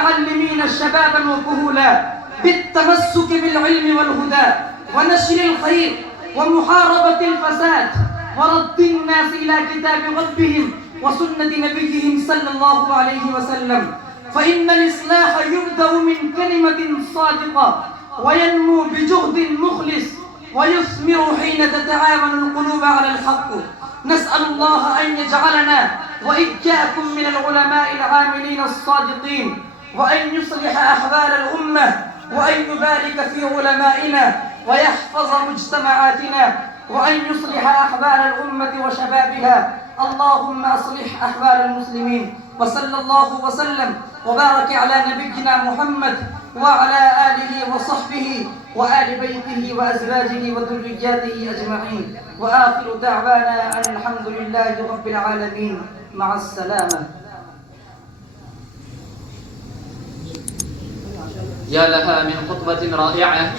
المتعلمين شبابا وكهولا بالتمسك بالعلم والهدى ونشر الخير ومحاربة الفساد ورد الناس إلى كتاب ربهم وسنة نبيهم صلى الله عليه وسلم. فإن الإصلاح يبدأ من كلمة صادقة وينمو بجهد مخلص ويثمر حين تتعاون القلوب على الحق. نسأل الله أن يجعلنا وإياكم من العلماء العاملين الصادقين، وأن يصلح أحوال الأمة، وأن يبارك في علمائنا ويحفظ مجتمعاتنا، وأن يصلح أحوال الأمة وشبابها. اللهم أصلح أحوال المسلمين. وصلى الله وسلم وبارك على نبينا محمد وعلى آله وصحبه وآل بيته وأزواجه وذرياته أجمعين. وآخر دعوانا أن الحمد لله رب العالمين. مع السلامة. يا لها من خطبة رائعة